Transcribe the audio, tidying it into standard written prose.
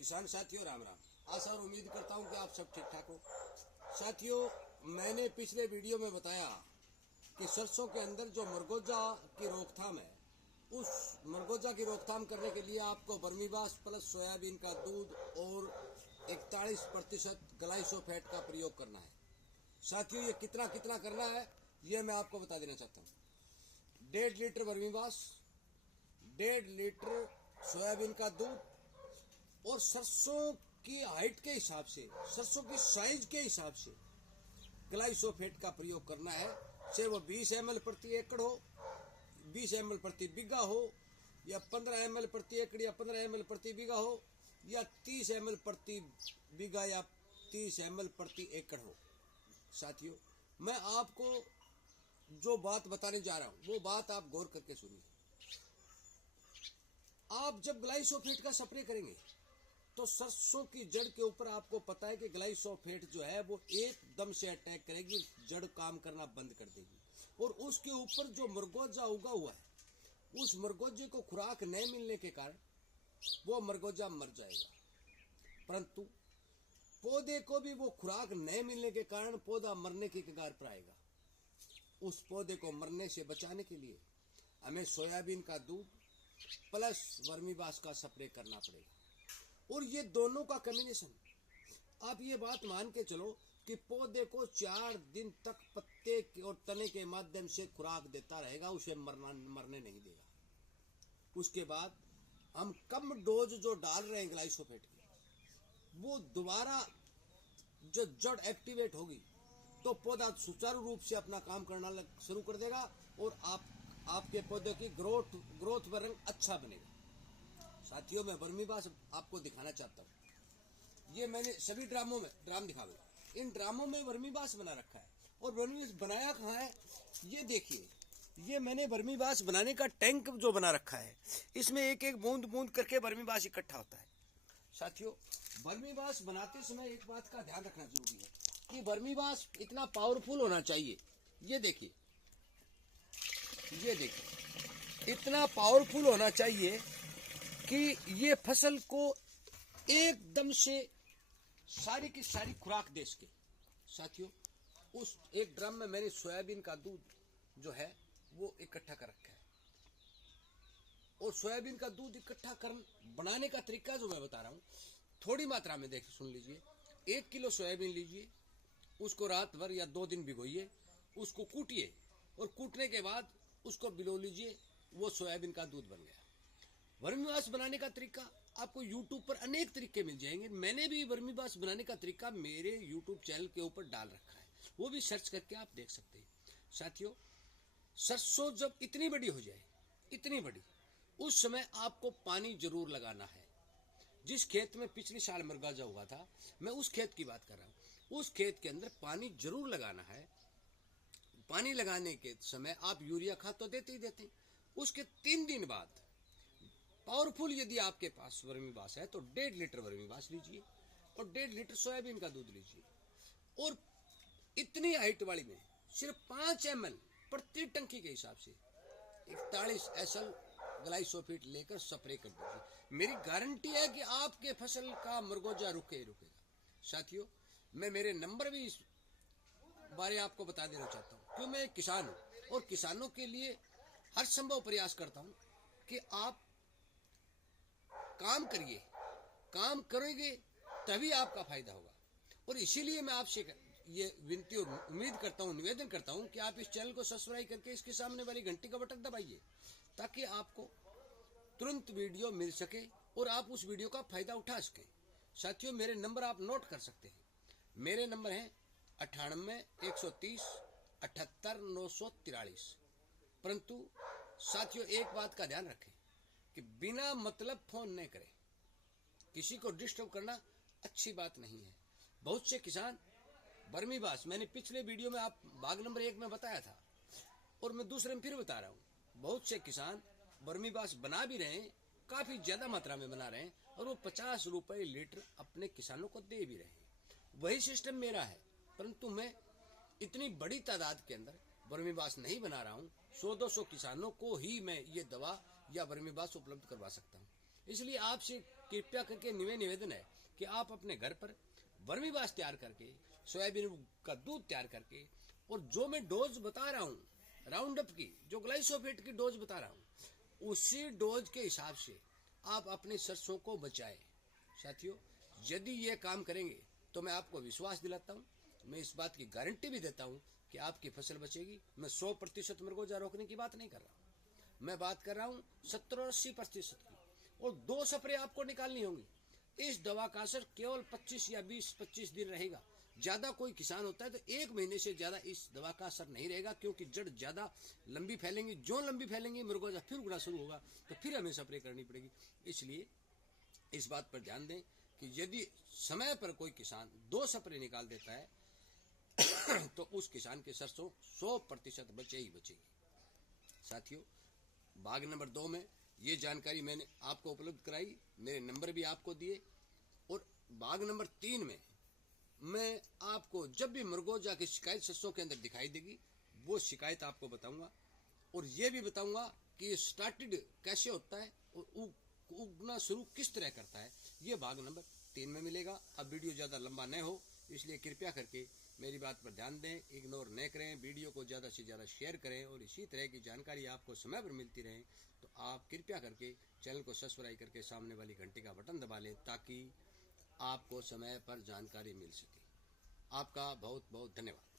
किसान साथियों राम राम। आशा और उम्मीद करता हूं कि आप सब ठीक ठाक हो। साथियों, मैंने पिछले वीडियो में बताया कि सरसों के अंदर जो मरगोजा की रोकथाम है, उस मरगोजा की रोकथाम करने के लिए आपको वर्मीवाश प्लस सोयाबीन का दूध और 41% ग्लाइसोफेट का प्रयोग करना है। साथियों, ये कितना कितना करना है ये मैं आपको बता देना चाहता हूँ। 1.5 लीटर वर्मीवाश, 1.5 लीटर सोयाबीन का दूध और सरसों की हाइट के हिसाब से, सरसों की साइज के हिसाब से ग्लाइसोफेट का प्रयोग करना है। चाहे वो 20 ml प्रति एकड़ हो, 20 ml प्रति बीघा हो, या 15 ml प्रति एकड़ या 15 ml प्रति बीघा हो, या 30 ml प्रति बीघा या 30 ml प्रति एकड़ हो। साथियों, मैं आपको जो बात बताने जा रहा हूं वो बात आप गौर करके सुनिए। आप जब ग्लाइसोफेट का स्प्रे करेंगे तो सरसों की जड़ के ऊपर आपको पता है कि ग्लाइसोफेट जो है वो एकदम से अटैक करेगी, जड़ काम करना बंद कर देगी, और उसके ऊपर जो मरगोजा उगा हुआ है, उस मरगोजे को खुराक नहीं मिलने के कारण वो मरगोजा मर जाएगा। परंतु पौधे को भी वो खुराक नहीं मिलने के कारण पौधा मरने की कगार पर आएगा। उस पौधे को मरने से बचाने के लिए हमें सोयाबीन का दूध प्लस वर्मीवाश का स्प्रे करना पड़ेगा। और ये दोनों का कॉम्बिनेशन, आप ये बात मान के चलो कि पौधे को 4 दिन तक पत्ते और तने के माध्यम से खुराक देता रहेगा, उसे मरने नहीं देगा। उसके बाद हम कम डोज जो डाल रहे हैं ग्लाइसोफेट की, वो दोबारा जो जड़ एक्टिवेट होगी तो पौधा सुचारू रूप से अपना काम करना शुरू कर देगा और आपके पौधे की ग्रोथ व रंग अच्छा बनेगा। साथियों, मैं वर्मीवाश आपको दिखाना चाहता हूँ। ये मैंने सभी ड्राम दिखा दो। इन ड्रामों में वर्मीवाश बना रखा है, और वर्मीवाश बनाया कहाँ है ये देखिए। ये मैंने वर्मीवाश बनाने का टैंक जो बना रखा है, इसमें एक एक बूंद बूंद करके वर्मीवाश इकट्ठा होता है। साथियों, वर्मीवाश बनाते समय एक बात का ध्यान रखना जरूरी है कि वर्मीवाश इतना पावरफुल होना चाहिए। ये देखिए, इतना पावरफुल होना चाहिए कि ये फसल को एकदम से सारी की सारी खुराक दे सके। साथियों, उस एक ड्रम में मैंने सोयाबीन का दूध जो है वो इकट्ठा कर रखा है, और सोयाबीन का दूध इकट्ठा कर बनाने का तरीका जो मैं बता रहा हूँ, थोड़ी मात्रा में देख सुन लीजिए। 1 किलो सोयाबीन लीजिए, उसको रात भर या 2 दिन भिगोइए, उसको कूटिए, और कूटने के बाद उसको बिलो लीजिए, वो सोयाबीन का दूध बन गया। वर्मीवाश बनाने का तरीका आपको YouTube पर अनेक तरीके मिल जाएंगे। मैंने भी वर्मीवाश बनाने का तरीका मेरे YouTube चैनल के ऊपर डाल रखा है, वो भी सर्च करके आप देख सकते हैं। साथियों, सरसों जब इतनी बड़ी हो जाए, इतनी बड़ी, उस समय आपको पानी जरूर लगाना है। जिस खेत में पिछले साल मरगोजा हुआ था, मैं उस खेत की बात कर रहा हूँ। उस खेत के अंदर पानी जरूर लगाना है। पानी लगाने के समय आप यूरिया खाद तो देते ही देते। उसके 3 दिन बाद पावरफुल यदि आपके पास वर्मीवाश है तो 1.5 लीटर वर्मीवाश लीजिए और 1.5 लीटर सोयाबीन का दूध लीजिए, और इतनी हाइट वाली में सिर्फ 5 ml प्रति टंकी के हिसाब से 41 SL ग्लाइसोफेट लेकर स्प्रे कर दीजिए। मेरी गारंटी है कि आपके फसल का मरगोजा रुकेगा। साथियों, मैं मेरे नंबर भी इस बारे आपको बता देना चाहता हूँ, क्योंकि मैं किसान हूँ और किसानों के लिए हर संभव प्रयास करता हूँ कि आप काम करिए, काम करोगे तभी आपका फायदा होगा। और इसीलिए मैं आपसे ये विनती और उम्मीद करता हूँ, निवेदन करता हूँ कि आप इस चैनल को सब्सक्राइब करके इसके सामने वाली घंटी का बटन दबाइए, ताकि आपको तुरंत वीडियो मिल सके और आप उस वीडियो का फायदा उठा सकें। साथियों, मेरे नंबर आप नोट कर सकते हैं। मेरे नंबर हैं 98 130 78 943। परंतु साथियों, एक बात का ध्यान रखें कि बिना मतलब फोन नहीं करें। किसी को डिस्टर्ब करना अच्छी बात नहीं है। बहुत से किसान वर्मीवाश, मैंने पिछले वीडियो में आप भाग नंबर 1 में बताया था, और मैं दूसरे में फिर बता रहा हूँ, बहुत से किसान वर्मीवाश बना भी रहे हैं, काफी ज्यादा मात्रा में बना रहे हैं, और वो 50 रुपए लीटर अपने किसानों को दे भी रहे हैं। वही सिस्टम मेरा है, परंतु मैं इतनी बड़ी तादाद के अंदर वर्मीवाश नहीं बना रहा हूँ। 100-200 किसानों को ही मैं ये दवा या वर्मीवाश उपलब्ध करवा सकता हूँ। इसलिए आपसे कृपया करके निवेदन है कि आप अपने घर पर वर्मीवाश तैयार करके, सोयाबीन का दूध तैयार करके, और जो मैं डोज बता रहा हूँ राउंडअप की, जो ग्लाइसोफेट की डोज बता रहा हूँ, उसी डोज के हिसाब से आप अपने सरसों को बचाएं। साथियों, यदि ये काम करेंगे तो मैं आपको विश्वास दिलाता हूँ, मैं इस बात की गारंटी भी देता हूँ कि आपकी फसल बचेगी। मैं 100% मृगोजा रोकने की बात नहीं कर रहा हूँ, मैं बात कर रहा हूँ 70-80% की, और 2 स्प्रे आपको निकालनी होंगी। इस दवा का असर केवल 25 या 20-25 दिन रहेगा। ज्यादा कोई किसान होता है तो 1 महीने से ज्यादा इस दवा का असर नहीं रहेगा, क्योंकि जड़ ज्यादा लंबी फैलेंगी, जो लंबी फैलेंगी मृगोजा फिर उगना शुरू होगा, तो फिर हमें स्प्रे करनी पड़ेगी। इसलिए इस बात पर ध्यान दें कि यदि समय पर कोई किसान 2 स्प्रे निकाल देता है तो उस किसान के सरसों 100% बचे ही बचेगी। साथियों, भाग नंबर 2 में ये जानकारी मैंने आपको उपलब्ध कराई, मेरे नंबर भी आपको दिए, और भाग नंबर 3 में मैं आपको जब भी मृगोजा की शिकायत सरसों के अंदर दिखाई देगी, वो शिकायत आपको बताऊंगा, और ये भी बताऊंगा कि ये स्टार्टेड कैसे होता है और उगना शुरू किस तरह करता है। ये भाग नंबर 3 में मिलेगा। अब वीडियो ज़्यादा लंबा न हो, इसलिए कृपया करके मेरी बात पर ध्यान दें, इग्नोर न करें, वीडियो को ज़्यादा से ज़्यादा शेयर करें, और इसी तरह की जानकारी आपको समय पर मिलती रहे तो आप कृपया करके चैनल को सब्सक्राइब करके सामने वाली घंटी का बटन दबा लें, ताकि आपको समय पर जानकारी मिल सके। आपका बहुत बहुत धन्यवाद।